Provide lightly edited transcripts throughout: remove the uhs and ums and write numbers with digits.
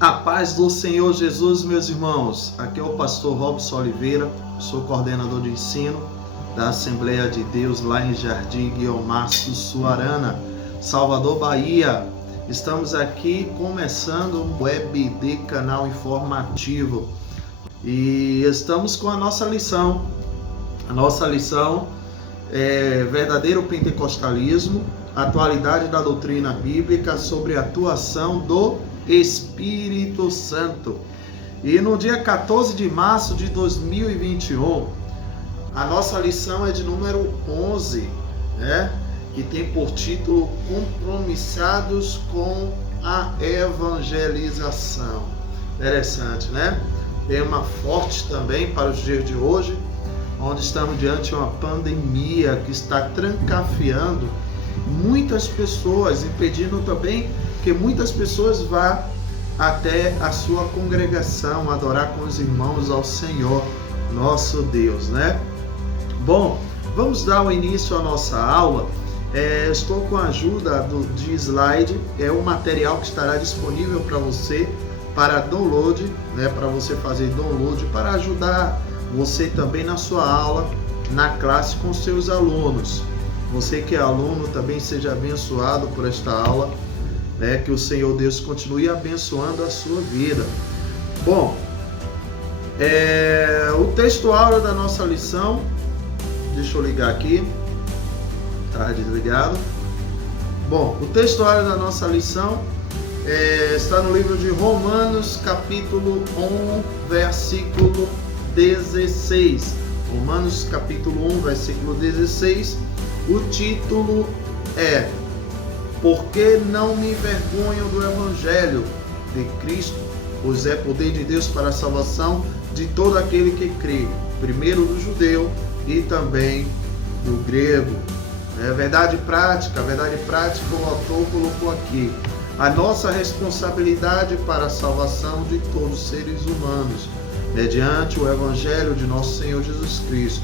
A paz do Senhor Jesus, meus irmãos. Aqui é o pastor Robson Oliveira, sou coordenador de ensino da Assembleia de Deus lá em Jardim Guiomar, Sussuarana, Salvador, Bahia. Estamos aqui começando um web canal informativo e estamos com a nossa lição. A nossa lição é verdadeiro pentecostalismo, atualidade da doutrina bíblica sobre a atuação do Espírito Santo. E no dia 14 de março de 2021, a nossa lição é de número 11, que tem por título Compromissados com a Evangelização. Interessante, né? Tema forte também para os dias de hoje, onde estamos diante de uma pandemia que está trancafiando muitas pessoas, impedindo também que muitas pessoas vá até a sua congregação adorar com os irmãos ao Senhor nosso Deus, né? Bom, vamos dar o início à nossa aula. Estou com a ajuda de slide, é um material que estará disponível para você para download, para você fazer download, para ajudar você também na sua aula, na classe com seus alunos. Você que é aluno também seja abençoado por esta aula, que o Senhor Deus continue abençoando a sua vida. Bom, o texto áureo da nossa lição, deixa eu ligar aqui, está desligado. Bom, o texto áureo da nossa lição está no livro de Romanos, capítulo 1, versículo 16. Romanos, capítulo 1, versículo 16. O título é: Porque não me envergonho do Evangelho de Cristo, pois é poder de Deus para a salvação de todo aquele que crê, primeiro do judeu e também do grego. Verdade prática o autor colocou aqui. A nossa responsabilidade para a salvação de todos os seres humanos, mediante o Evangelho de nosso Senhor Jesus Cristo,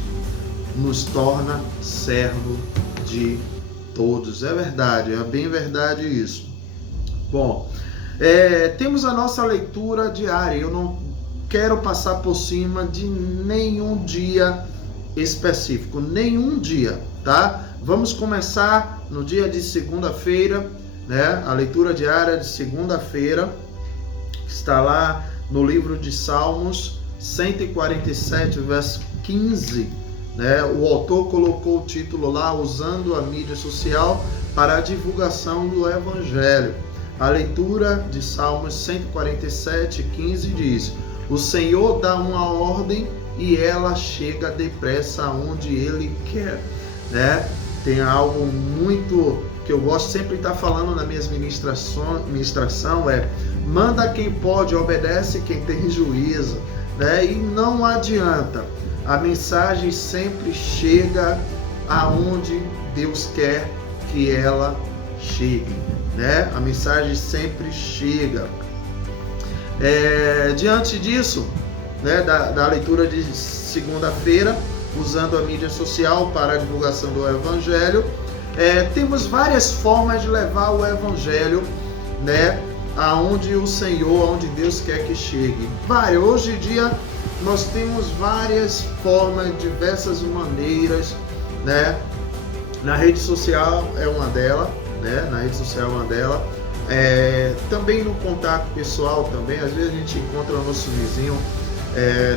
nos torna servo de todos. É verdade, é bem verdade isso. Bom, temos a nossa leitura diária. Eu não quero passar por cima de nenhum dia específico, nenhum dia, tá? Vamos começar no dia de segunda-feira, a leitura diária de segunda-feira, que está lá no livro de Salmos 147, verso 15. O autor colocou o título lá, usando a mídia social para a divulgação do Evangelho. A leitura de Salmos 147, 15 diz: O Senhor dá uma ordem e ela chega depressa aonde Ele quer. Tem algo muito que eu gosto sempre de estar falando na minha ministração, manda quem pode, obedece quem tem juízo. E não adianta, a mensagem sempre chega aonde Deus quer que ela chegue, A mensagem sempre chega. Diante disso, da leitura de segunda-feira, usando a mídia social para a divulgação do Evangelho, temos várias formas de levar o Evangelho, aonde o Senhor, aonde Deus quer que chegue. Hoje em dia nós temos várias formas, diversas maneiras, Na rede social é uma delas, também no contato pessoal também, às vezes a gente encontra o nosso vizinho,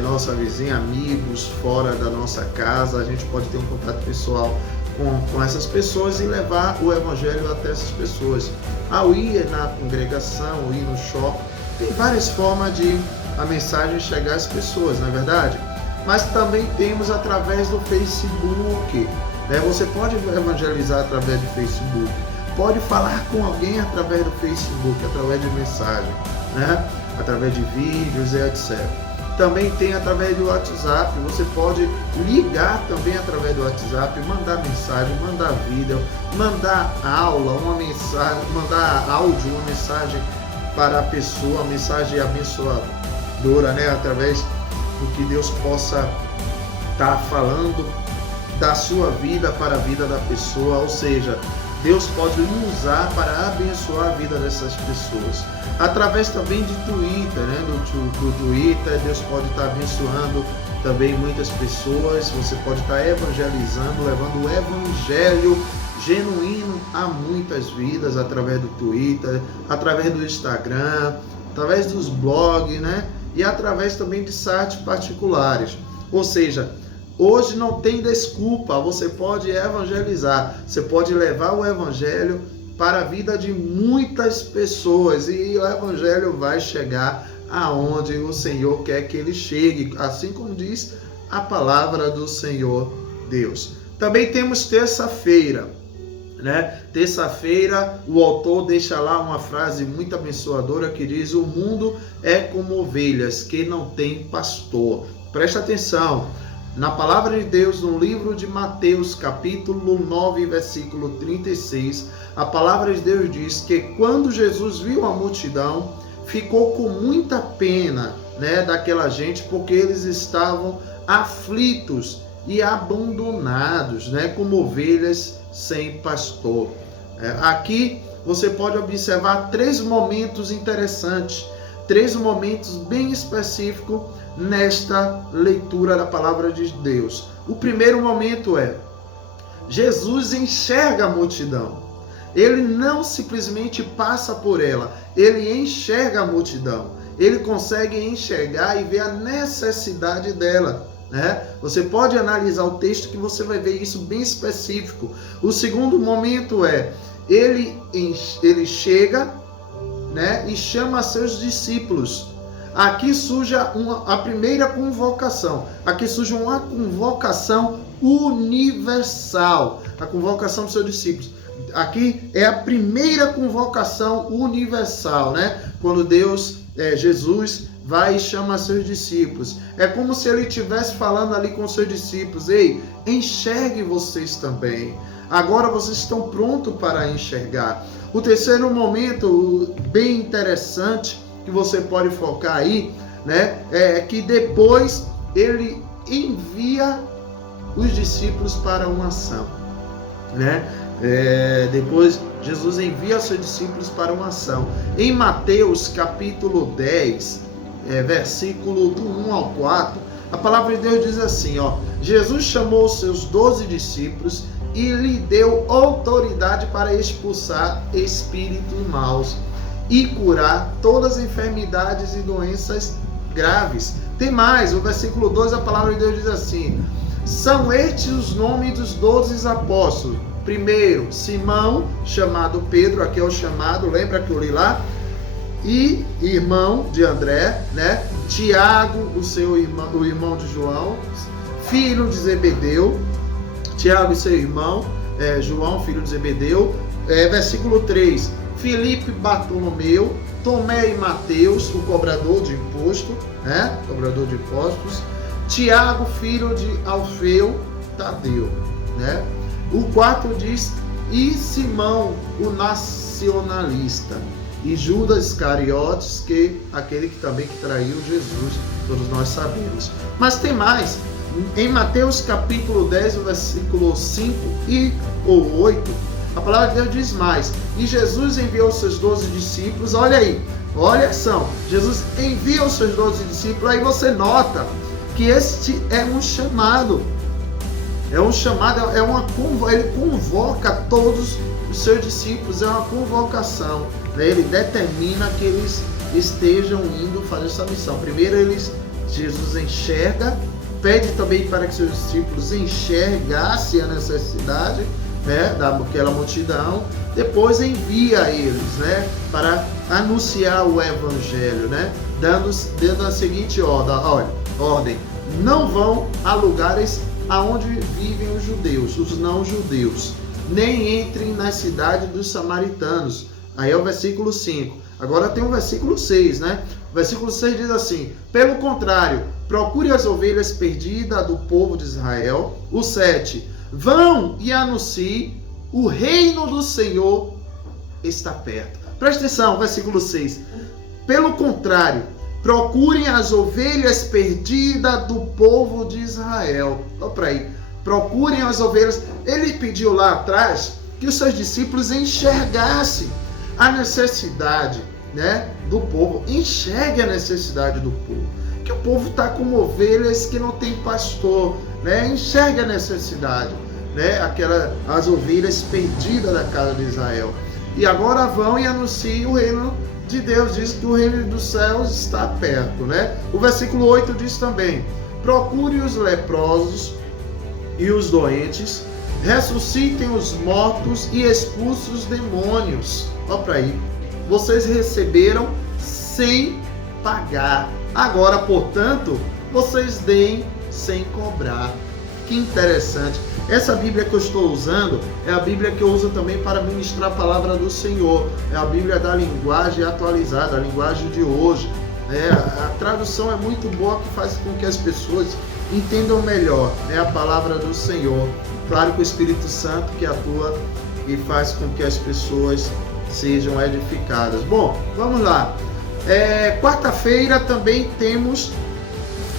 nossa vizinha, amigos fora da nossa casa, a gente pode ter um contato pessoal com essas pessoas e levar o Evangelho até essas pessoas. Ao ir na congregação, ao ir no shopping, tem várias formas de a mensagem chegar às pessoas, não é verdade? Mas também temos através do Facebook, Você pode evangelizar através do Facebook, pode falar com alguém através do Facebook, através de mensagem, Através de vídeos e etc. Também tem através do WhatsApp, você pode ligar também através do WhatsApp, mandar mensagem, mandar vídeo, mandar aula, uma mensagem, mandar áudio, uma mensagem para a pessoa, uma mensagem abençoadora, através do que Deus possa estar falando da sua vida para a vida da pessoa. Ou seja, Deus pode usar para abençoar a vida dessas pessoas. Através também de Twitter, né? do Twitter, Deus pode estar abençoando também muitas pessoas. Você pode estar evangelizando, levando o evangelho genuíno a muitas vidas através do Twitter, através do Instagram, através dos blogs, né? E através também de sites particulares. Ou seja, hoje não tem desculpa, você pode evangelizar, você pode levar o evangelho para a vida de muitas pessoas e o evangelho vai chegar aonde o Senhor quer que ele chegue, assim como diz a palavra do Senhor Deus. Também temos terça-feira, né? Terça-feira o autor deixa lá uma frase muito abençoadora que diz: o mundo é como ovelhas que não tem pastor. Presta atenção. Na palavra de Deus, no livro de Mateus, capítulo 9, versículo 36, a palavra de Deus diz que quando Jesus viu a multidão, ficou com muita pena, né, daquela gente, porque eles estavam aflitos e abandonados, né, como ovelhas sem pastor. Aqui você pode observar 3 momentos interessantes, 3 momentos bem específicos nesta leitura da palavra de Deus. O primeiro momento é: Jesus enxerga a multidão. Ele não simplesmente passa por ela, ele enxerga a multidão. Ele consegue enxergar e ver a necessidade dela, né? Você pode analisar o texto que você vai ver isso bem específico. O segundo momento é: ele chega, né, e chama seus discípulos. Aqui surge a primeira convocação. Aqui surge uma convocação universal. A convocação dos seus discípulos. Aqui é a primeira convocação universal, né? Quando Jesus vai e chama seus discípulos. É como se ele estivesse falando ali com seus discípulos: ei, enxergue vocês também. Agora vocês estão prontos para enxergar. O terceiro momento bem interessante que você pode focar aí, né, é que depois ele envia os discípulos para uma ação, né? Depois Jesus envia seus discípulos para uma ação. Em Mateus capítulo 10, versículo do 1 ao 4, a palavra de Deus diz assim, ó: Jesus chamou os seus 12 discípulos e lhe deu autoridade para expulsar espíritos maus e curar todas as enfermidades e doenças graves. Tem mais, o versículo 2, a palavra de Deus diz assim: são estes os nomes dos 12 apóstolos. Primeiro, Simão, chamado Pedro, aqui é o chamado, lembra que eu li lá? E irmão de André, né? Tiago, o irmão de João, filho de Zebedeu. Tiago e seu irmão, João, filho de Zebedeu. Versículo 3, Filipe, Bartolomeu, Tomé e Mateus, o cobrador de imposto, né? Cobrador de impostos. Tiago, filho de Alfeu, Tadeu, né? O 4 diz: e Simão, o nacionalista, e Judas Iscariotes, aquele que também traiu Jesus, todos nós sabemos. Mas tem mais. Em Mateus capítulo 10, versículo 5 e ou 8, a palavra de Deus diz mais: e Jesus enviou seus 12 discípulos. Olha aí, olha a ação. Jesus envia os seus 12 discípulos. Aí você nota que este é um chamado. É um chamado, ele convoca todos os seus discípulos, é uma convocação, né? Ele determina que eles estejam indo fazer essa missão. Primeiro Jesus enxerga, pede também para que seus discípulos enxergassem a necessidade, né, daquela multidão. Depois envia eles, né, para anunciar o evangelho, né, dando a seguinte ordem: não vão a lugares aonde vivem os judeus, os não-judeus, nem entrem na cidade dos samaritanos. Aí é o versículo 5. Agora tem o versículo 6, né? O versículo 6 diz assim: pelo contrário, procure as ovelhas perdidas do povo de Israel. O 7, vão e anunciem: o reino do Senhor está perto. Presta atenção, versículo 6. Pelo contrário, procurem as ovelhas perdidas do povo de Israel. Olha para aí. Procurem as ovelhas. Ele pediu lá atrás que os seus discípulos enxergassem a necessidade, né, do povo. Enxergue a necessidade do povo. Que o povo está como ovelhas que não tem pastor, né? Enxergue a necessidade, né? As ovelhas perdidas da casa de Israel. E agora vão e anunciam o reino de Deus. Diz que o reino dos céus está perto, né? O versículo 8 diz também: procure os leprosos e os doentes, ressuscitem os mortos e expulsem os demônios. Olha para aí. Vocês receberam sem pagar. Agora, portanto, vocês deem sem cobrar. Que interessante. Essa Bíblia que eu estou usando é a Bíblia que eu uso também para ministrar a palavra do Senhor. É a Bíblia da linguagem atualizada, a linguagem de hoje. A tradução é muito boa, que faz com que as pessoas entendam melhor, a palavra do Senhor. Claro que o Espírito Santo que atua e faz com que as pessoas sejam edificadas. Bom, vamos lá. Quarta-feira também temos,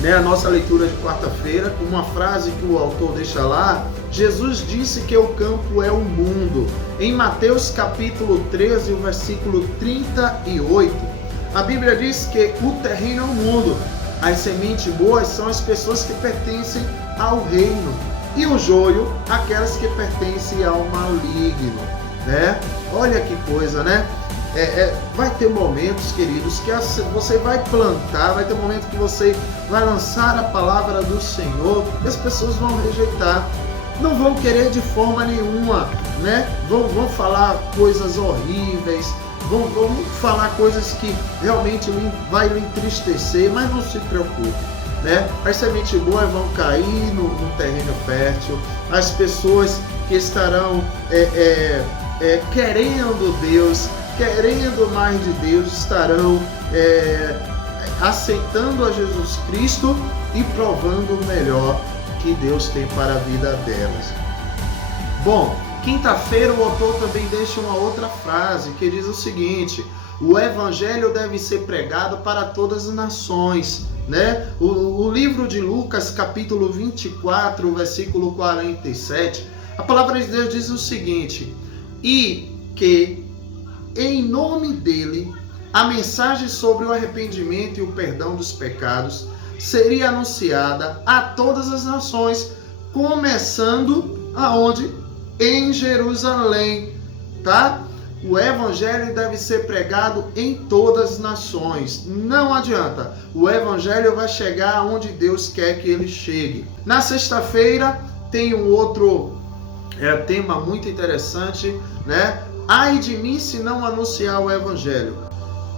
a nossa leitura de quarta-feira, com uma frase que o autor deixa lá. Jesus disse que o campo é o mundo. Em Mateus capítulo 13, o versículo 38, a Bíblia diz que o terreno é o mundo. As sementes boas são as pessoas que pertencem ao reino, e o joio, aquelas que pertencem ao maligno, né? Olha que coisa, né? Vai ter momentos, queridos, que você vai plantar, vai ter momentos que você vai lançar a palavra do Senhor e as pessoas vão rejeitar, não vão querer de forma nenhuma, né? Vão falar coisas horríveis, vão falar coisas que realmente vai lhe entristecer, mas não se preocupe, né? As sementes boas vão cair no terreno fértil, as pessoas que estarão querendo Deus, querendo mais de Deus, estarão aceitando a Jesus Cristo e provando o melhor que Deus tem para a vida delas. Bom, quinta-feira o autor também deixa uma outra frase que diz o seguinte: o evangelho deve ser pregado para todas as nações, né? O livro de Lucas, capítulo 24, versículo 47, a palavra de Deus diz o seguinte: e que em nome dele a mensagem sobre o arrependimento e o perdão dos pecados seria anunciada a todas as nações, começando aonde? Em Jerusalém, tá? O evangelho deve ser pregado em todas as nações. Não adianta. O evangelho vai chegar aonde Deus quer que ele chegue. Na sexta-feira tem um outro tema muito interessante, né? Ai de mim se não anunciar o evangelho.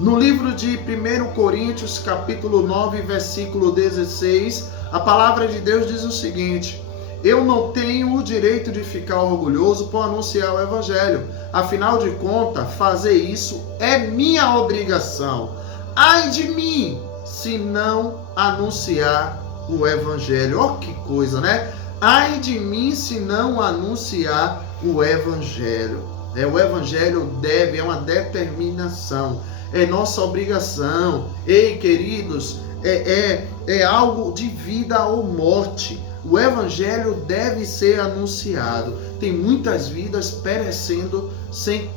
No livro de 1 Coríntios, capítulo 9, versículo 16, a palavra de Deus diz o seguinte: eu não tenho o direito de ficar orgulhoso por anunciar o evangelho. Afinal de contas, fazer isso é minha obrigação. Ai de mim se não anunciar o evangelho. Olha que coisa, né? Ai de mim se não anunciar o evangelho. O evangelho é uma determinação, é nossa obrigação. Ei, queridos, é algo de vida ou morte. O evangelho deve ser anunciado. Tem muitas vidas perecendo sem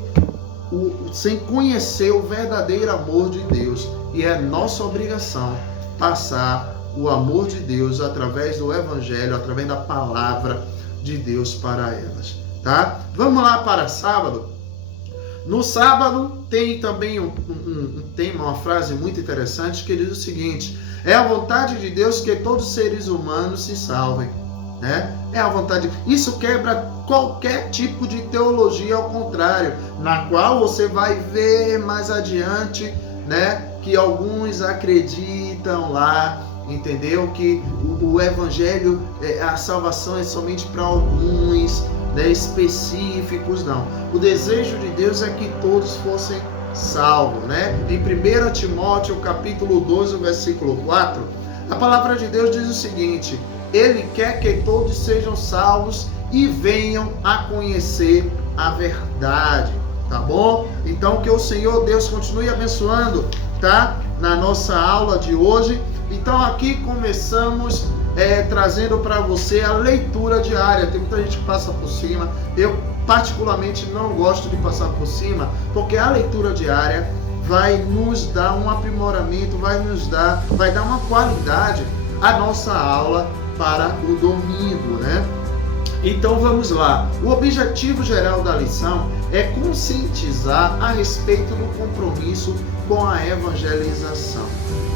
conhecer o verdadeiro amor de Deus. E é nossa obrigação passar o amor de Deus através do evangelho, através da palavra de Deus para elas. Tá? Vamos lá para sábado. No sábado tem também um tema, uma frase muito interessante que diz o seguinte: é a vontade de Deus que todos os seres humanos se salvem, né? É a vontade. Isso quebra qualquer tipo de teologia ao contrário, na qual você vai ver mais adiante, né, que alguns acreditam lá, entendeu? Que o evangelho, a salvação é somente para alguns, né, específicos. Não. O desejo de Deus é que todos fossem salvos, né? Em 1 Timóteo, capítulo 12, versículo 4, a palavra de Deus diz o seguinte: ele quer que todos sejam salvos e venham a conhecer a verdade, tá bom? Então que o Senhor Deus continue abençoando, tá? Na nossa aula de hoje. Então aqui começamos trazendo para você a leitura diária. Tem muita gente que passa por cima. Eu particularmente não gosto de passar por cima, porque a leitura diária vai nos dar um aprimoramento, vai dar uma qualidade à nossa aula para o domingo, né? Então vamos lá. O objetivo geral da lição é conscientizar a respeito do compromisso com a evangelização.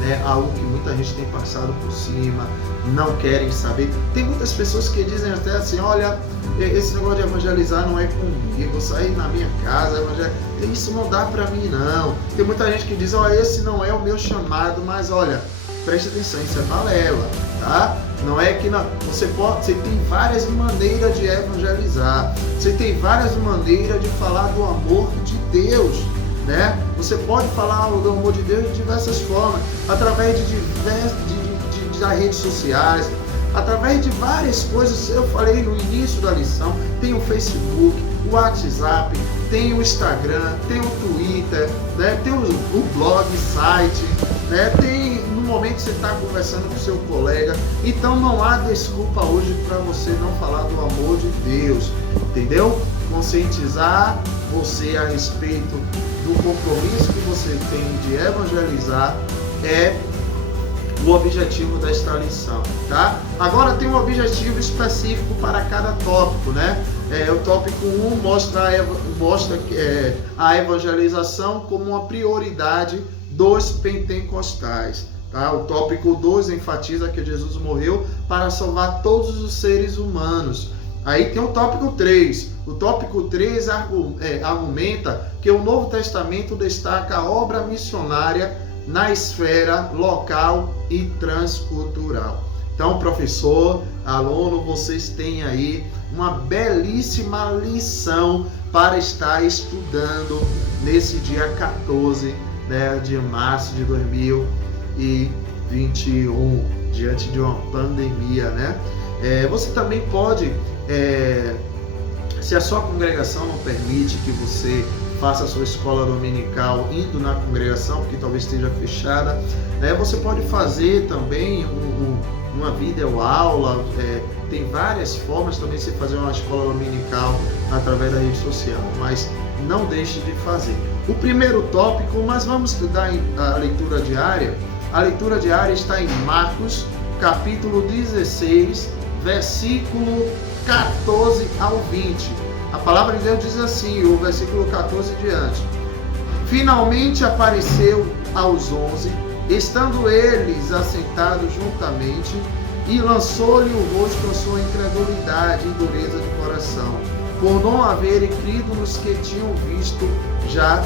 É algo que muita gente tem passado por cima, não querem saber. Tem muitas pessoas que dizem até assim, olha, esse negócio de evangelizar não é comigo, sair na minha casa, isso não dá para mim não. Tem muita gente que diz, olha, esse não é o meu chamado, mas olha, preste atenção, isso é balela, tá? Não é que não, você tem várias maneiras de evangelizar, você tem várias maneiras de falar do amor de Deus, né? Você pode falar do amor de Deus de diversas formas, através das redes sociais, através de várias coisas. Eu falei no início da lição, tem o Facebook, o WhatsApp, tem o Instagram, tem o Twitter, né? Tem o blog, site, né? Tem no momento que você está conversando com seu colega. Então não há desculpa hoje para você não falar do amor de Deus, entendeu? Conscientizar você a respeito do compromisso que você tem de evangelizar é o objetivo desta lição, tá? Agora tem um objetivo específico para cada tópico, né? O tópico 1 mostra a evangelização como uma prioridade dos pentecostais, tá? O tópico 2 enfatiza que Jesus morreu para salvar todos os seres humanos. Aí tem o tópico 3. O tópico 3 argumenta que o Novo Testamento destaca a obra missionária na esfera local e transcultural. Então, professor, aluno, vocês têm aí uma belíssima lição para estar estudando nesse dia 14, né, de março de 2021, diante de uma pandemia, né? Você também pode, se a sua congregação não permite que você faça a sua escola dominical indo na congregação, porque talvez esteja fechada, né? Você pode fazer também uma videoaula, tem várias formas também de você fazer uma escola dominical através da rede social, mas não deixe de fazer. O primeiro tópico, mas vamos estudar a leitura diária. A leitura diária está em Marcos, capítulo 16, versículo 14 ao 20. A palavra de Deus diz assim, o versículo 14 diante. Finalmente apareceu aos 11, estando eles assentados juntamente, e lançou-lhe o rosto a sua incredulidade e dureza de coração, por não haverem crido nos que tinham visto já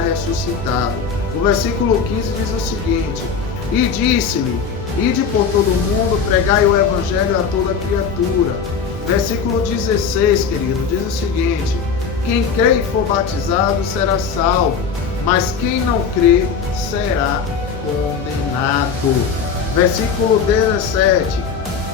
ressuscitado. O versículo 15 diz o seguinte, e disse-lhe, ide por todo o mundo, pregai o evangelho a toda criatura. Versículo 16, querido, diz o seguinte, quem crê e for batizado será salvo, mas quem não crê será condenado. Versículo 17,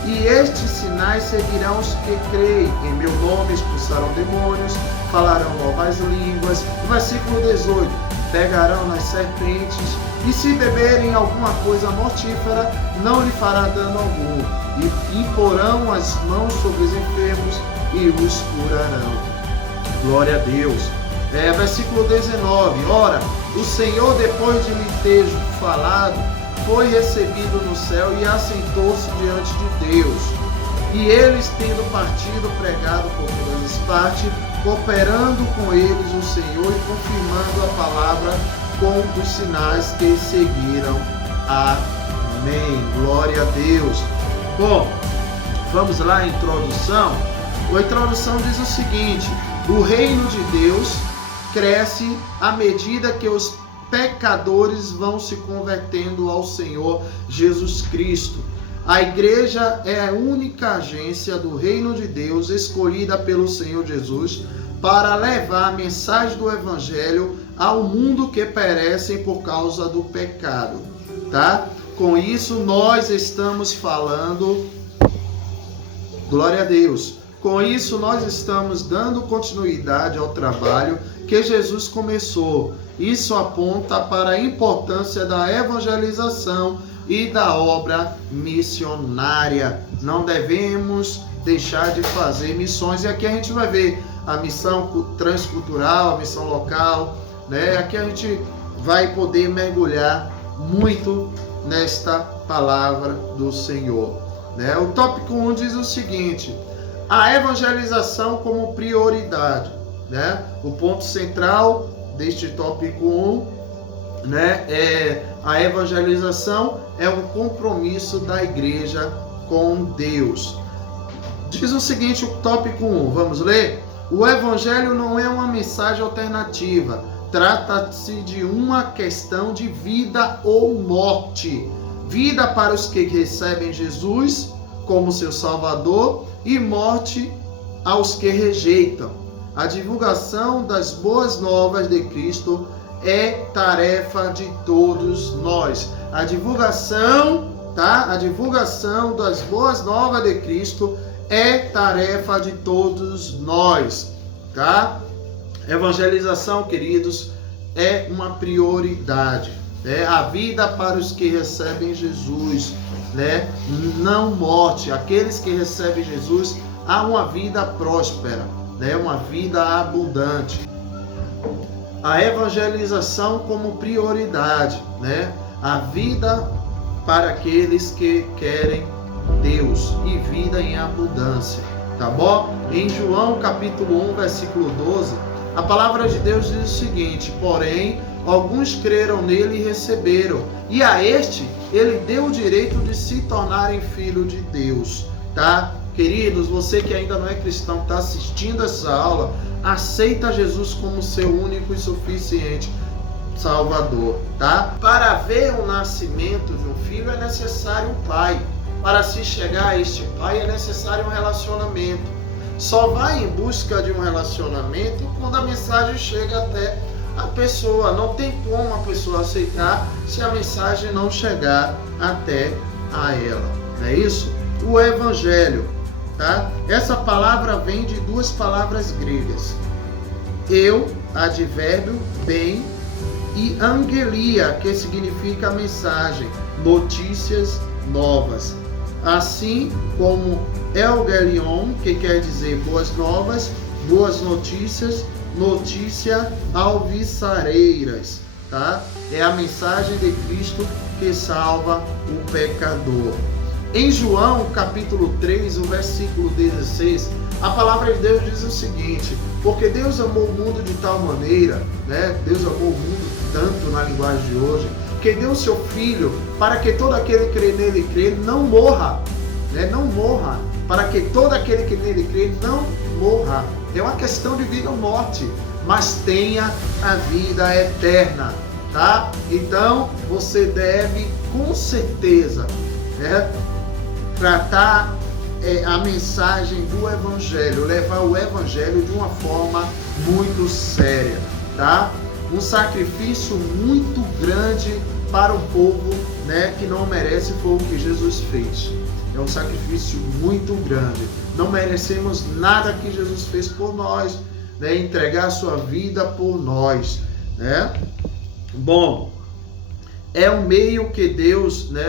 e estes sinais seguirão os que creem, em meu nome expulsarão demônios, falarão novas línguas. Versículo 18, pegarão nas serpentes, e se beberem alguma coisa mortífera, não lhe fará dano algum. E imporão as mãos sobre os enfermos e os curarão. Glória a Deus. Versículo 19. Ora, o Senhor, depois de lhe ter falado, foi recebido no céu e assentou-se diante de Deus. E eles, tendo partido, pregado por todas as partes, cooperando com eles o Senhor e confirmando a palavra com os sinais que seguiram. Amém. Glória a Deus. Bom, vamos lá à introdução. A introdução diz o seguinte, o reino de Deus cresce à medida que os pecadores vão se convertendo ao Senhor Jesus Cristo. A igreja é a única agência do reino de Deus escolhida pelo Senhor Jesus para levar a mensagem do evangelho ao mundo que perecem por causa do pecado, tá? Com isso, nós estamos falando, glória a Deus, com isso nós estamos dando continuidade ao trabalho que Jesus começou. Isso aponta para a importância da evangelização e da obra missionária. Não devemos deixar de fazer missões. E aqui a gente vai ver a missão transcultural, a missão local, né? Aqui a gente vai poder mergulhar muito nesta palavra do Senhor, né? O tópico 1 diz o seguinte: a evangelização como prioridade, né? O ponto central deste tópico 1, né, é a evangelização é um compromisso da igreja com Deus. Diz o seguinte, o tópico 1, vamos ler? O evangelho não é uma mensagem alternativa, trata-se de uma questão de vida ou morte. Vida para os que recebem Jesus como seu Salvador e morte aos que rejeitam. A divulgação das boas novas de Cristo é tarefa de todos nós. A divulgação das boas novas de Cristo é tarefa de todos nós, tá? Evangelização, queridos, é uma prioridade, né? A vida para os que recebem Jesus, né? Não morte. Aqueles que recebem Jesus há uma vida próspera, né? Uma vida abundante. A evangelização como prioridade, né? A vida para aqueles que querem Deus e vida em abundância, tá bom? Em João capítulo 1, versículo 12, a palavra de Deus diz o seguinte: porém, alguns creram nele e receberam, e a este ele deu o direito de se tornarem filho de Deus, tá? Queridos, você que ainda não é cristão, está assistindo essa aula, aceita Jesus como seu único e suficiente Salvador, tá? Para ver o nascimento de um filho é necessário um pai. Para se chegar a este pai é necessário um relacionamento. Só vai em busca de um relacionamento quando a mensagem chega até a pessoa. Não tem como a pessoa aceitar se a mensagem não chegar até a ela. Não é isso? O evangelho, tá? Essa palavra vem de duas palavras gregas. Advérbio, bem, e angelia, que significa mensagem, notícias novas. Assim como Evangelion, que quer dizer boas novas, boas notícias, notícia alvissareiras, tá? É a mensagem de Cristo que salva o pecador. Em João, capítulo 3, o versículo 16, a palavra de Deus diz o seguinte: porque Deus amou o mundo de tal maneira, né? Deus amou o mundo tanto na linguagem de hoje, que deu o seu Filho para que todo aquele que crê nele crê não morra, né? Não morra, para que todo aquele que nele crê não morra. É uma questão de vida ou morte, mas tenha a vida eterna, tá? Então você deve com certeza, né, tratar a mensagem do Evangelho, levar o Evangelho de uma forma muito séria, tá? Um sacrifício muito grande para um povo, né, que não merece, foi o que Jesus fez. É um sacrifício muito grande. Não merecemos nada que Jesus fez por nós, né? Entregar a sua vida por nós, né? Bom, é um meio que Deus, né,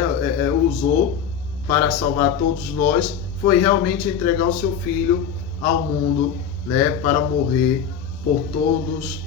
usou para salvar todos nós, foi realmente entregar o seu Filho ao mundo, né, para morrer por todos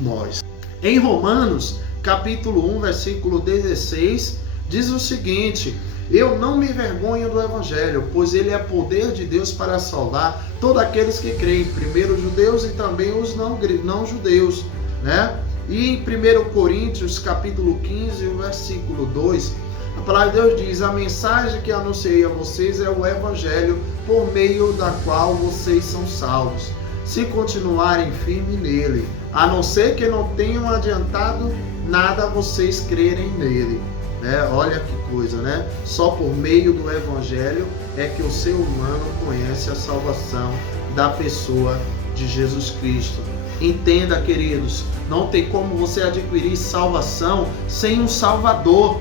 nós. Em Romanos, capítulo 1, versículo 16, diz o seguinte: eu não me envergonho do Evangelho, pois ele é poder de Deus para salvar todos aqueles que creem, primeiro os judeus e também os não judeus, né? E em 1 Coríntios, capítulo 15, versículo 2, a palavra de Deus diz: a mensagem que anunciei a vocês é o Evangelho, por meio da qual vocês são salvos, se continuarem firmes nele, a não ser que não tenham adiantado nada vocês crerem nele. Né? Olha que coisa, né? Só por meio do Evangelho é que o ser humano conhece a salvação da pessoa de Jesus Cristo. Entenda, queridos, não tem como você adquirir salvação sem um Salvador.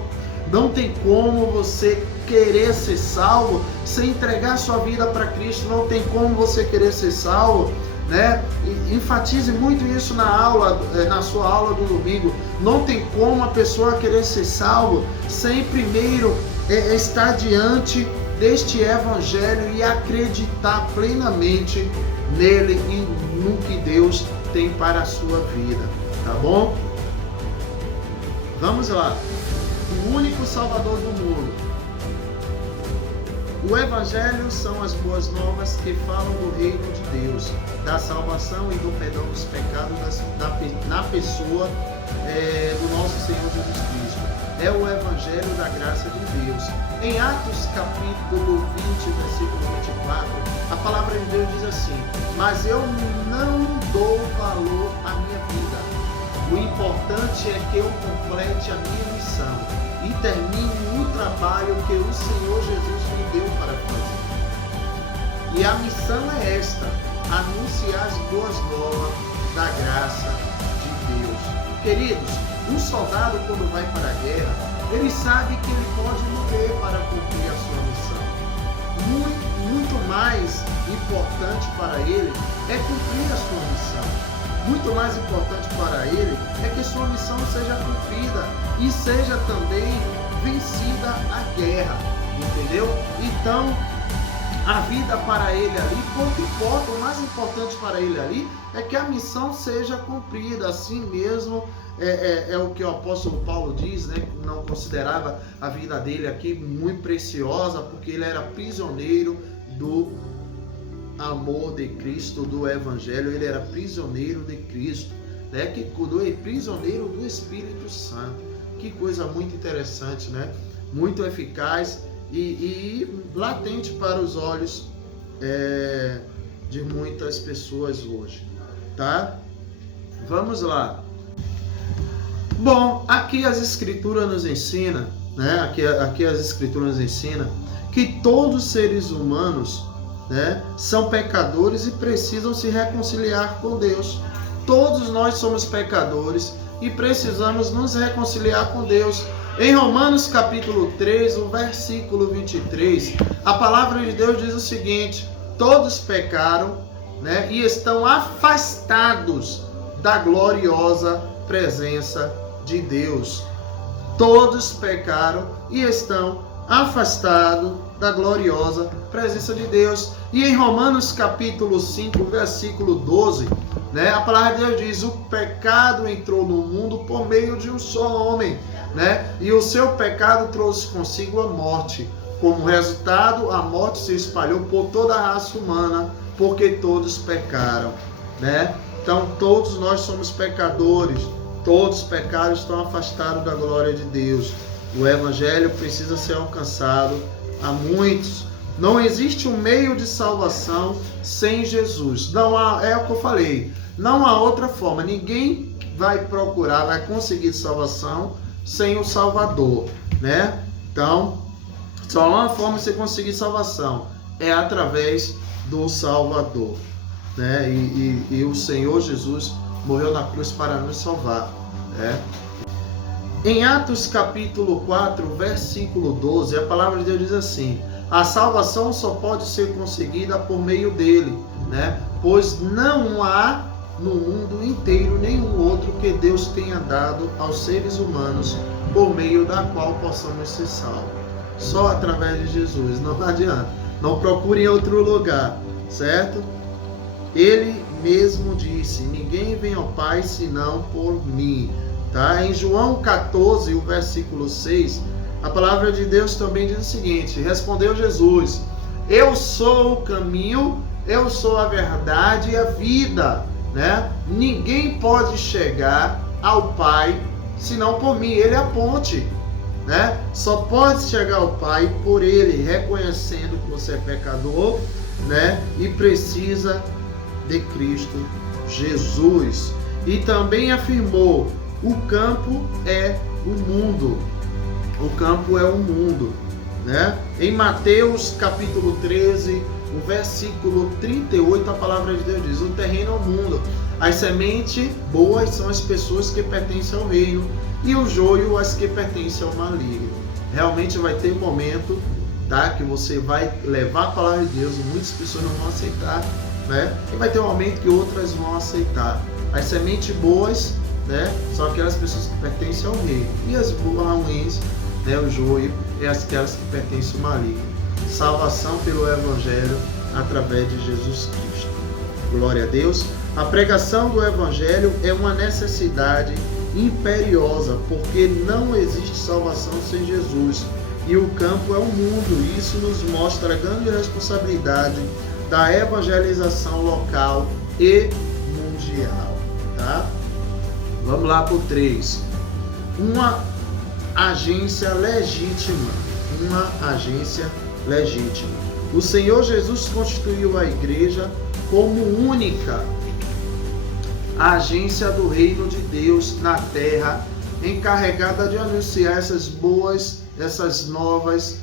Não tem como você querer ser salvo sem entregar sua vida para Cristo. Não tem como você querer ser salvo, né? Enfatize muito isso na sua aula do domingo. Não tem como a pessoa querer ser salvo sem primeiro estar diante deste Evangelho e acreditar plenamente nele e no que Deus tem para a sua vida, tá bom? Vamos lá. O único Salvador do mundo. O Evangelho são as boas novas que falam do reino de Deus, da salvação e do perdão dos pecados na pessoa do nosso Senhor Jesus Cristo. É o Evangelho da graça de Deus. Em Atos capítulo 20, versículo 24, a palavra de Deus diz assim: mas eu não dou valor à minha vida. O importante é que eu complete a minha missão e termine o trabalho que o Senhor Jesus me deu para fazer. E a missão é esta: anunciar as boas novas da graça de Deus. Queridos, um soldado, quando vai para a guerra, ele sabe que ele pode morrer para cumprir a sua missão. Muito mais importante para ele é cumprir a sua missão. Muito mais importante para ele é que sua missão seja cumprida e seja também vencida a guerra, entendeu? Então, a vida para ele ali, pouco importa, o mais importante para ele ali é que a missão seja cumprida. Assim mesmo é o que o apóstolo Paulo diz, né? Não considerava a vida dele aqui muito preciosa, porque ele era prisioneiro do amor de Cristo, do Evangelho. Ele era prisioneiro de Cristo, né? Que cuidou, e prisioneiro do Espírito Santo. Que coisa muito interessante, né? Muito eficaz e latente para os olhos de muitas pessoas hoje, tá? Vamos lá. Bom, aqui as Escrituras nos ensinam, né? Aqui as Escrituras nos ensinam que todos os seres humanos, né, são pecadores e precisam se reconciliar com Deus. Todos nós somos pecadores e precisamos nos reconciliar com Deus. Em Romanos capítulo 3, o versículo 23, a palavra de Deus diz o seguinte: todos pecaram, né, e estão afastados da gloriosa presença de Deus. Todos pecaram e estão afastados da gloriosa presença de Deus. E em Romanos capítulo 5, versículo 12, né, a palavra de Deus diz: o pecado entrou no mundo por meio de um só homem, né, e o seu pecado trouxe consigo a morte. Como resultado, a morte se espalhou por toda a raça humana, porque todos pecaram, né? Então todos nós somos pecadores, todos pecaram, estão afastados da glória de Deus. O Evangelho precisa ser alcançado a muitos. Não existe um meio de salvação sem Jesus. Não há, é o que eu falei, não há outra forma. Ninguém vai procurar, vai conseguir salvação sem o Salvador, né? Então, só há uma forma de você conseguir salvação, é através do Salvador, né? E o Senhor Jesus morreu na cruz para nos salvar, né? Em Atos capítulo 4, versículo 12, a palavra de Deus diz assim: a salvação só pode ser conseguida por meio dele, né? Pois não há no mundo inteiro nenhum outro que Deus tenha dado aos seres humanos por meio da qual possamos ser salvos. Só através de Jesus, não adianta. Não procure em outro lugar, certo? Ele mesmo disse: ninguém vem ao Pai senão por mim. Tá? Em João 14, o versículo 6, a palavra de Deus também diz o seguinte: respondeu Jesus: eu sou o caminho, eu sou a verdade e a vida, né? Ninguém pode chegar ao Pai senão por mim. Ele é a ponte, né? Só pode chegar ao Pai por ele, reconhecendo que você é pecador, né? E precisa de Cristo Jesus. E também afirmou: o campo é o mundo. O campo é o mundo, né? Em Mateus capítulo 13, o versículo 38, a palavra de Deus diz: o terreno é o mundo. As sementes boas são as pessoas que pertencem ao reino, e o joio as que pertencem ao maligno. Realmente vai ter um momento, tá, que você vai levar a palavra de Deus, muitas pessoas não vão aceitar, né? E vai ter um momento que outras vão aceitar. As sementes boas, né, são aquelas pessoas que pertencem ao reino, e as ruins, né, o joio, é aquelas que pertencem ao maligno. Salvação pelo Evangelho através de Jesus Cristo. Glória a Deus. A pregação do Evangelho é uma necessidade imperiosa, porque não existe salvação sem Jesus. E o campo é o mundo. Isso nos mostra a grande responsabilidade da evangelização local e mundial. Tá? Vamos lá para o 3. Uma agência legítima. Uma agência legítima. O Senhor Jesus constituiu a igreja como única agência do reino de Deus na terra, encarregada de anunciar essas novas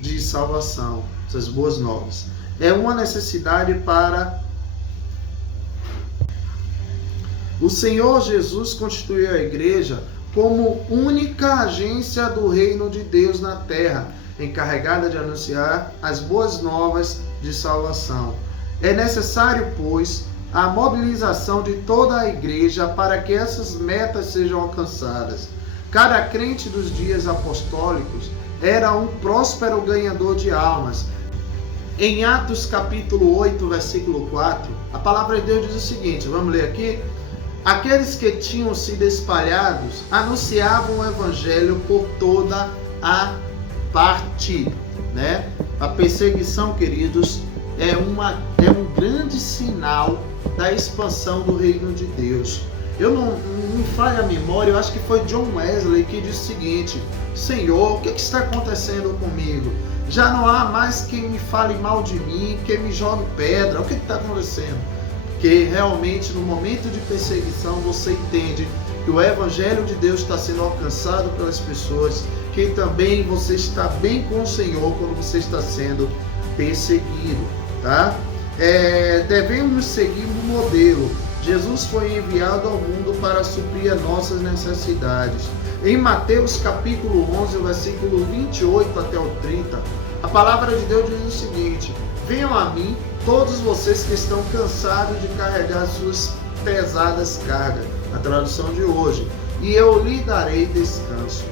de salvação, essas boas novas. É uma necessidade para... O Senhor Jesus constituiu a igreja como única agência do reino de Deus na terra, encarregada de anunciar as boas novas de salvação. É necessário, pois, a mobilização de toda a igreja para que essas metas sejam alcançadas. Cada crente dos dias apostólicos era um próspero ganhador de almas. Em Atos capítulo 8, versículo 4, a palavra de Deus diz o seguinte, vamos ler aqui. Aqueles que tinham sido espalhados anunciavam o evangelho por toda a parte, né? A perseguição, queridos, é um grande sinal da expansão do reino de Deus. Eu não me falha a memória, eu acho que foi John Wesley que disse o seguinte: Senhor, o que está acontecendo comigo? Já não há mais quem me fale mal de mim, quem me jogue pedra. O que está acontecendo? Porque realmente no momento de perseguição você entende que o evangelho de Deus está sendo alcançado pelas pessoas, que também você está bem com o Senhor quando você está sendo perseguido, tá? Devemos seguir um modelo. Jesus foi enviado ao mundo para suprir as nossas necessidades. Em Mateus capítulo 11, versículo 28 até o 30, a palavra de Deus diz o seguinte: venham a mim todos vocês que estão cansados de carregar suas pesadas cargas, a tradução de hoje, e eu lhe darei descanso.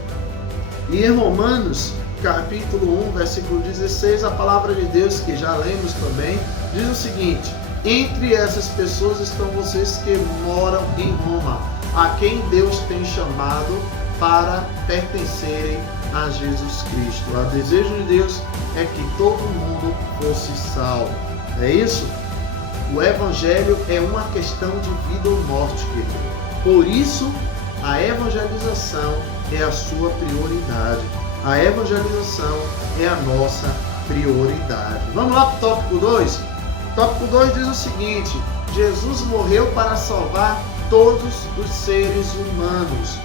E em Romanos capítulo 1, versículo 16, a palavra de Deus, que já lemos também, diz o seguinte: entre essas pessoas estão vocês que moram em Roma, a quem Deus tem chamado para pertencerem a Jesus Cristo. O desejo de Deus é que todo mundo fosse salvo. É isso? O evangelho é uma questão de vida ou morte, querido. Por isso, a evangelização é a sua prioridade. A evangelização é a nossa prioridade. Vamos lá para o tópico 2? O tópico 2 diz o seguinte: Jesus morreu para salvar todos os seres humanos.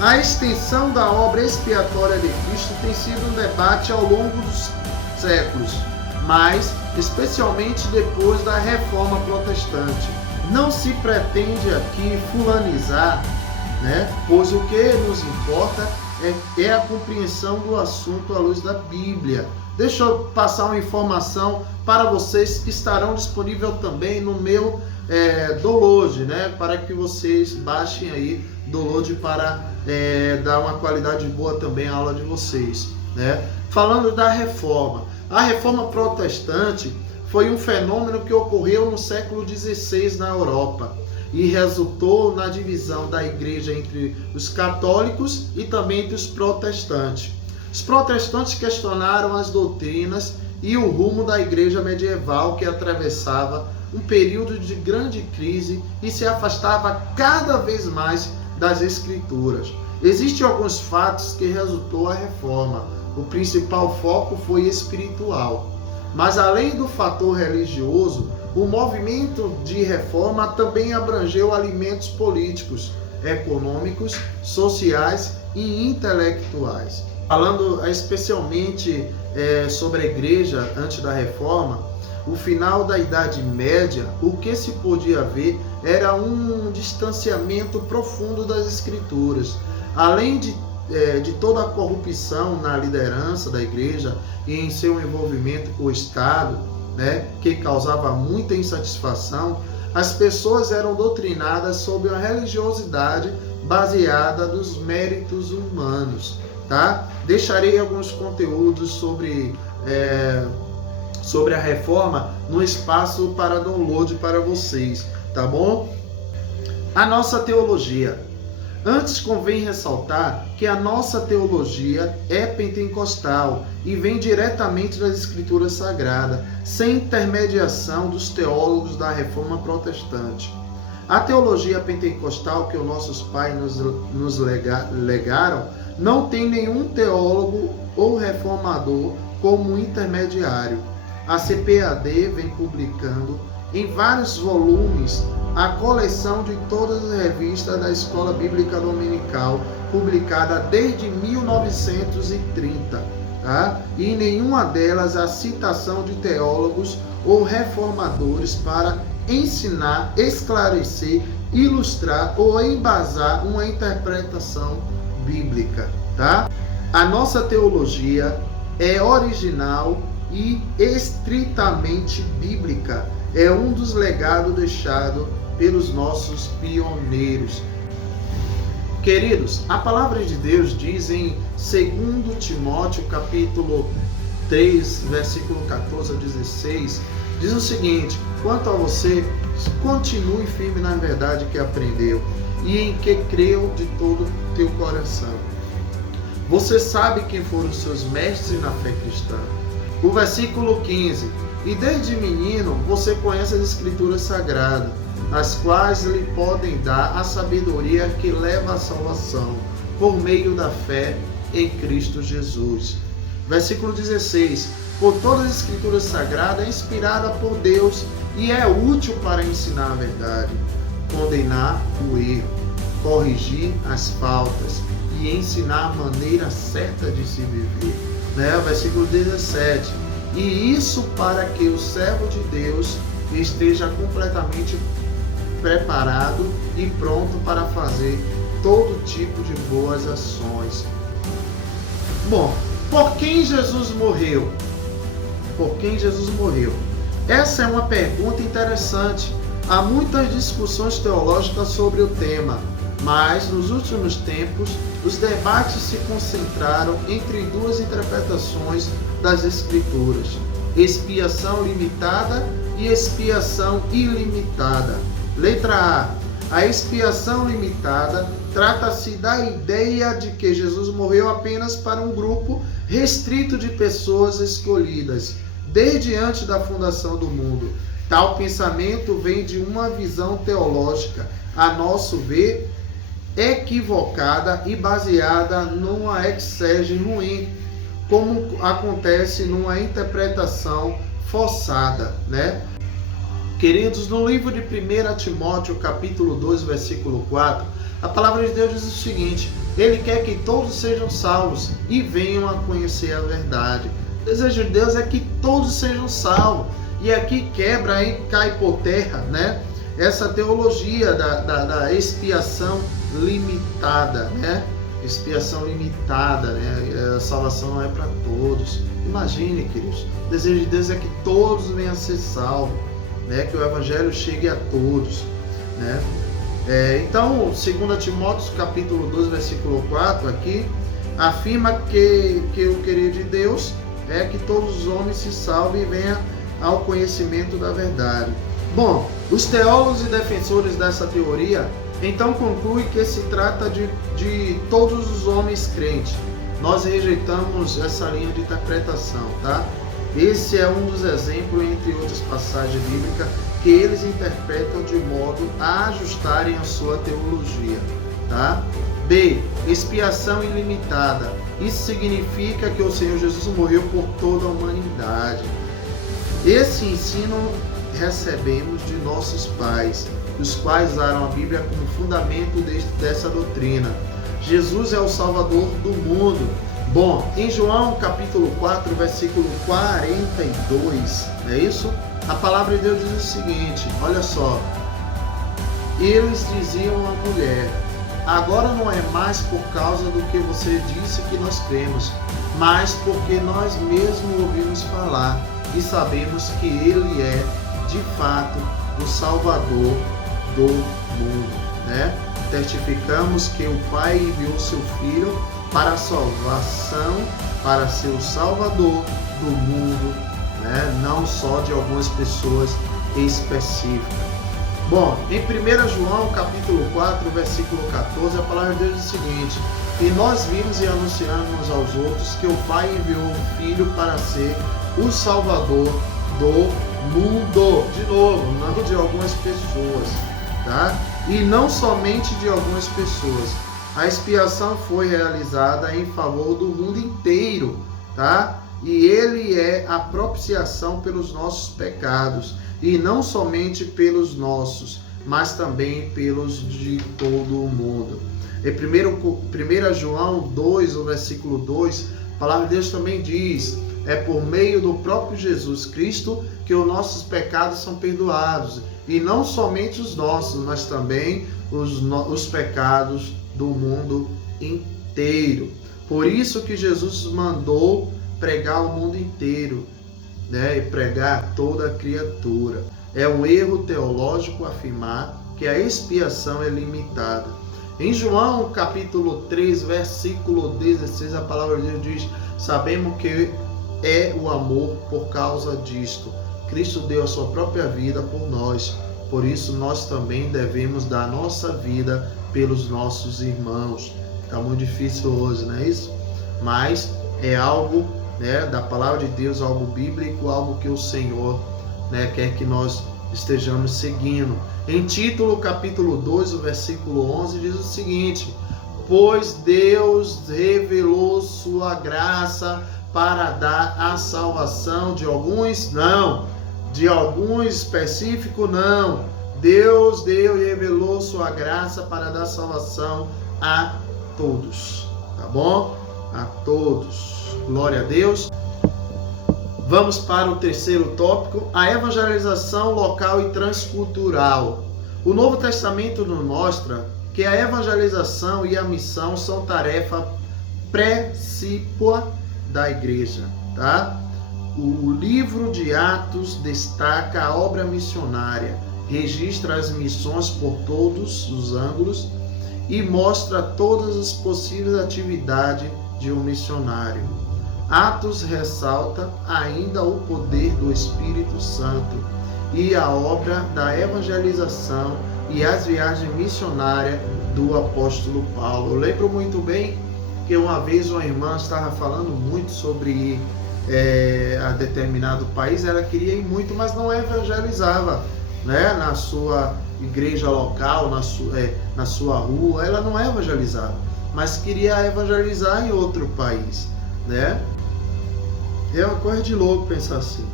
A extensão da obra expiatória de Cristo tem sido um debate ao longo dos séculos, mas especialmente depois da Reforma Protestante. Não se pretende aqui fulanizar, né? Pois o que nos importa é a compreensão do assunto à luz da Bíblia. Deixa eu passar uma informação para vocês que estarão disponível também no meu download, né? Para que vocês baixem aí download para dar uma qualidade boa também à aula de vocês, né? Falando da Reforma. A Reforma Protestante foi um fenômeno que ocorreu no século XVI na Europa e resultou na divisão da igreja entre os católicos e também entre os protestantes. Os protestantes questionaram as doutrinas e o rumo da igreja medieval, que atravessava um período de grande crise e se afastava cada vez mais das escrituras. Existem alguns fatos que resultou a reforma. O principal foco foi espiritual. Mas além do fator religioso, o movimento de reforma também abrangeu elementos políticos, econômicos, sociais e intelectuais. Falando especialmente sobre a igreja antes da reforma, o final da Idade Média, o que se podia ver era um distanciamento profundo das escrituras. Além de toda a corrupção na liderança da igreja e em seu envolvimento com o Estado, né, que causava muita insatisfação, as pessoas eram doutrinadas sobre a religiosidade baseada nos méritos humanos. Tá? Deixarei alguns conteúdos sobre sobre a reforma no espaço para download para vocês, tá bom? A nossa teologia. Antes convém ressaltar que a nossa teologia é pentecostal e vem diretamente das Escrituras Sagradas, sem intermediação dos teólogos da Reforma Protestante. A teologia pentecostal que os nossos pais nos legaram não tem nenhum teólogo ou reformador como intermediário. A CPAD vem publicando em vários volumes a coleção de todas as revistas da Escola Bíblica Dominical, publicada desde 1930, tá? E em nenhuma delas há citação de teólogos ou reformadores para ensinar, esclarecer, ilustrar ou embasar uma interpretação bíblica, tá? A nossa teologia é original e estritamente bíblica. É um dos legados deixados pelos nossos pioneiros. Queridos, a palavra de Deus diz em 2 Timóteo, capítulo 3, versículo 14 a 16, diz o seguinte: quanto a você, continue firme na verdade que aprendeu e em que creu de todo o teu coração. Você sabe quem foram os seus mestres na fé cristã. O versículo 15: e desde menino você conhece as Escrituras Sagradas, as quais lhe podem dar a sabedoria que leva à salvação, por meio da fé em Cristo Jesus. Versículo 16: por todas as Escrituras Sagradas é inspirada por Deus e é útil para ensinar a verdade, condenar o erro, corrigir as faltas e ensinar a maneira certa de se viver. Versículo 17: e isso para que o servo de Deus esteja completamente preparado e pronto para fazer todo tipo de boas ações. Bom, por quem Jesus morreu? Por quem Jesus morreu? Essa é uma pergunta interessante. Há muitas discussões teológicas sobre o tema, mas nos últimos tempos os debates se concentraram entre duas interpretações das Escrituras: expiação limitada e expiação ilimitada. Letra A. A expiação limitada trata-se da ideia de que Jesus morreu apenas para um grupo restrito de pessoas escolhidas, desde antes da fundação do mundo. Tal pensamento vem de uma visão teológica, a nosso ver, equivocada e baseada numa exegese ruim, como acontece numa interpretação forçada, Queridos, no livro de 1 Timóteo, capítulo 2, versículo 4, a palavra de Deus diz o seguinte: Ele quer que todos sejam salvos e venham a conhecer a verdade. O desejo de Deus é que todos sejam salvos. E aqui quebra e cai por terra, essa teologia da expiação limitada, Expiação limitada, A salvação não é para todos. Imagine, queridos, o desejo de Deus é que todos venham a ser salvos, que o Evangelho chegue a todos, Então, 2 Timóteo, capítulo 2, versículo 4, aqui, afirma que o querer de Deus é que todos os homens se salvem e venham ao conhecimento da verdade. Bom, os teólogos e defensores dessa teoria então concluem que se trata de todos os homens crentes. Nós rejeitamos essa linha de interpretação, Esse é um dos exemplos, entre outras passagens bíblicas, que eles interpretam de modo a ajustarem a sua teologia, B. Expiação ilimitada. Isso significa que o Senhor Jesus morreu por toda a humanidade. Esse ensino recebemos de nossos pais, os quais usaram a Bíblia como fundamento dessa doutrina. Jesus é o Salvador do mundo. Bom, em João capítulo 4, versículo 42, não é isso? A palavra de Deus diz o seguinte, olha só: eles diziam à mulher: agora não é mais por causa do que você disse que nós cremos, mas porque nós mesmos ouvimos falar e sabemos que Ele é, de fato, o Salvador do mundo, Testificamos que o Pai enviou seu Filho para a salvação, para ser o Salvador do mundo né? Não só de algumas pessoas específicas. Bom, em 1 João capítulo 4, versículo 14, a palavra de Deus diz o seguinte: e nós vimos e anunciamos aos outros que o Pai enviou o Filho para ser o Salvador do mundo. De novo, não de algumas pessoas, tá? E não somente de algumas pessoas. A expiação foi realizada em favor do mundo inteiro, tá? E ele é a propiciação pelos nossos pecados, e não somente pelos nossos, mas também pelos de todo o mundo. Em 1 João 2, o versículo 2, a palavra de Deus também diz: é por meio do próprio Jesus Cristo que os nossos pecados são perdoados, e não somente os nossos, mas também os pecados do mundo inteiro. Por isso que Jesus mandou pregar o mundo inteiro, né? E pregar a toda criatura. É um erro teológico afirmar que a expiação é limitada. Em João capítulo 3, versículo 16, a palavra de Deus diz: sabemos que é o amor por causa disto. Cristo deu a sua própria vida por nós. Por isso nós também devemos dar a nossa vida pelos nossos irmãos. Está muito difícil hoje, não é isso? Mas é algo, né, da palavra de Deus, algo bíblico, algo que o Senhor, né, quer que nós estejamos seguindo. Em Tito, capítulo 2, o versículo 11, diz o seguinte: pois Deus revelou sua graça para dar a salvação de alguns, não, de algum específico, não. Deus deu e revelou sua graça para dar salvação a todos, tá bom? A todos. Glória a Deus. Vamos para o terceiro tópico: a evangelização local e transcultural. O Novo Testamento nos mostra que a evangelização e a missão são tarefa precípua da igreja, tá? O livro de Atos destaca a obra missionária, registra as missões por todos os ângulos e mostra todas as possíveis atividades de um missionário. Atos ressalta ainda o poder do Espírito Santo e a obra da evangelização e as viagens missionárias do apóstolo Paulo. Eu lembro muito bem que uma vez uma irmã estava falando muito sobre ir a determinado país. Ela queria ir muito, mas não evangelizava, né? Na sua igreja local, na sua rua, ela não evangelizava, mas queria evangelizar em outro país, né? É uma coisa de louco pensar assim.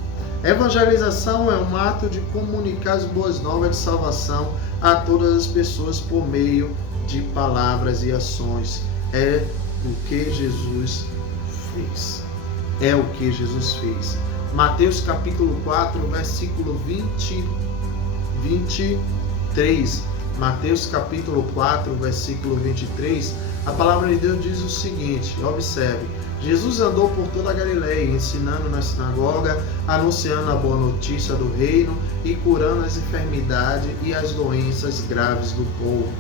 Evangelização é um ato de comunicar as boas novas de salvação a todas as pessoas por meio de palavras e ações. É o que Jesus fez. É o que Jesus fez. Mateus capítulo 4, versículo 23. Mateus capítulo 4, versículo 23. A palavra de Deus diz o seguinte, observe: Jesus andou por toda a Galileia, ensinando na sinagoga, anunciando a boa notícia do reino e curando as enfermidades e as doenças graves do povo,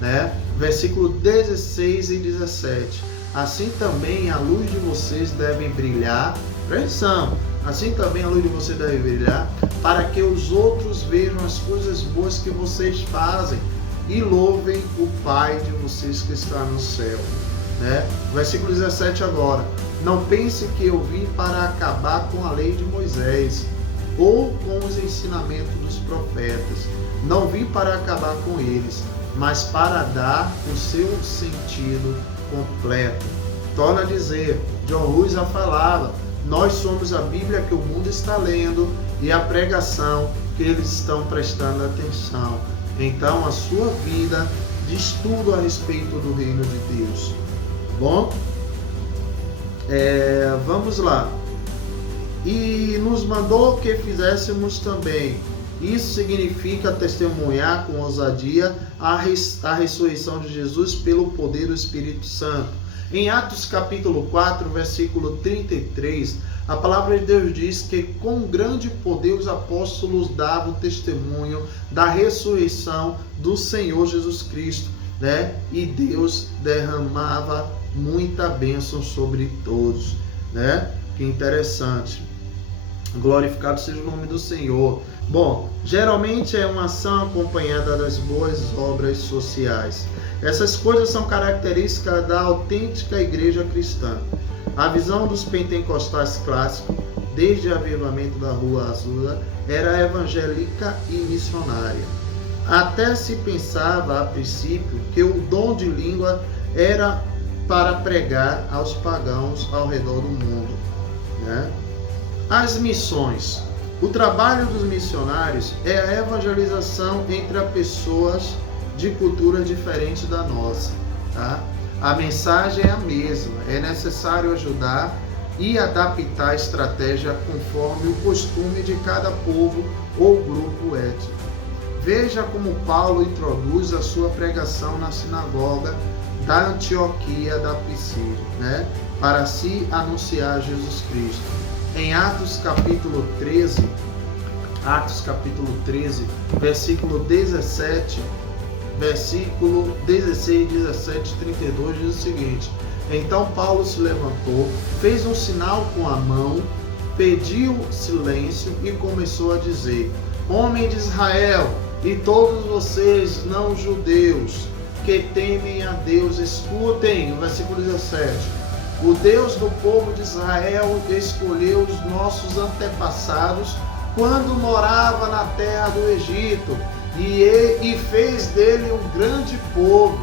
né? Versículo 16 e 17. Assim também a luz de vocês deve brilhar, presta atenção, assim também a luz de vocês deve brilhar, para que os outros vejam as coisas boas que vocês fazem e louvem o Pai de vocês que está no céu, né? Versículo 17 agora: não pense que eu vim para acabar com a lei de Moisés ou com os ensinamentos dos profetas. Não vim para acabar com eles, mas para dar o seu sentido completo. Torna a dizer, John Lewis a falava: nós somos a Bíblia que o mundo está lendo e a pregação que eles estão prestando atenção. Então a sua vida diz tudo a respeito do reino de Deus. Bom, vamos lá. E nos mandou que fizéssemos também. Isso significa testemunhar com ousadia a ressurreição de Jesus pelo poder do Espírito Santo. Em Atos capítulo 4, versículo 33, a palavra de Deus diz que com grande poder os apóstolos davam testemunho da ressurreição do Senhor Jesus Cristo, né? E Deus derramava muita bênção sobre todos, né? Que interessante. Glorificado seja o nome do Senhor. Bom, geralmente é uma ação acompanhada das boas obras sociais. Essas coisas são características da autêntica igreja cristã. A visão dos pentecostais clássicos, desde o avivamento da Rua Azul, era evangélica e missionária. Até se pensava a princípio que o dom de língua era para pregar aos pagãos ao redor do mundo, né? As missões. O trabalho dos missionários é a evangelização entre as pessoas de cultura diferente da nossa, tá? A mensagem é a mesma, é necessário ajudar e adaptar a estratégia conforme o costume de cada povo ou grupo étnico. Veja como Paulo introduz a sua pregação na sinagoga da Antioquia da Pisídia, né? Para se anunciar Jesus Cristo. Em Atos capítulo 13, versículo 17, versículo 16, 17, 32, diz o seguinte: Então Paulo se levantou, fez um sinal com a mão, pediu silêncio e começou a dizer: Homem de Israel e todos vocês não judeus que temem a Deus, escutem, o versículo 17. O Deus do povo de Israel escolheu os nossos antepassados quando morava na terra do Egito e fez dele um grande povo.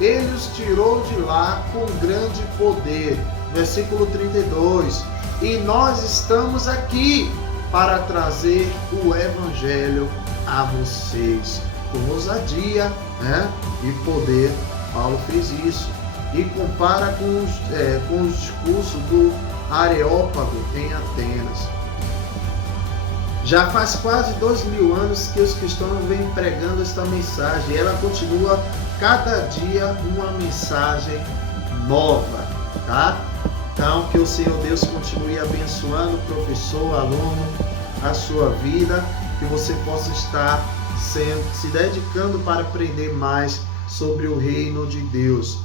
Ele os tirou de lá com grande poder. Versículo 32. E nós estamos aqui para trazer o evangelho a vocês. Com ousadia, né, e poder, Paulo fez isso. E compara com os discursos do Areópago em Atenas. Já faz quase 2000 anos que os cristãos vêm pregando esta mensagem. E ela continua cada dia uma mensagem nova, tá? Então, que o Senhor Deus continue abençoando o professor, aluno, a sua vida, que você possa estar se dedicando para aprender mais sobre o reino de Deus,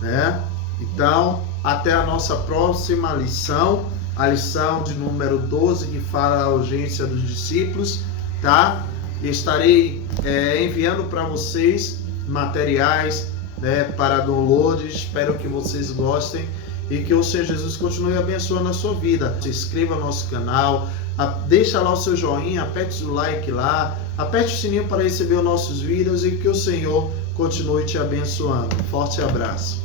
né? Então, até a nossa próxima lição, a lição de número 12, que fala a urgência dos discípulos, tá? Estarei enviando para vocês materiais, né, para download. Espero que vocês gostem e que o Senhor Jesus continue abençoando a sua vida. Se inscreva no nosso canal, deixa lá o seu joinha, aperte o like lá, aperte o sininho para receber os nossos vídeos e que o Senhor continue te abençoando. Forte abraço.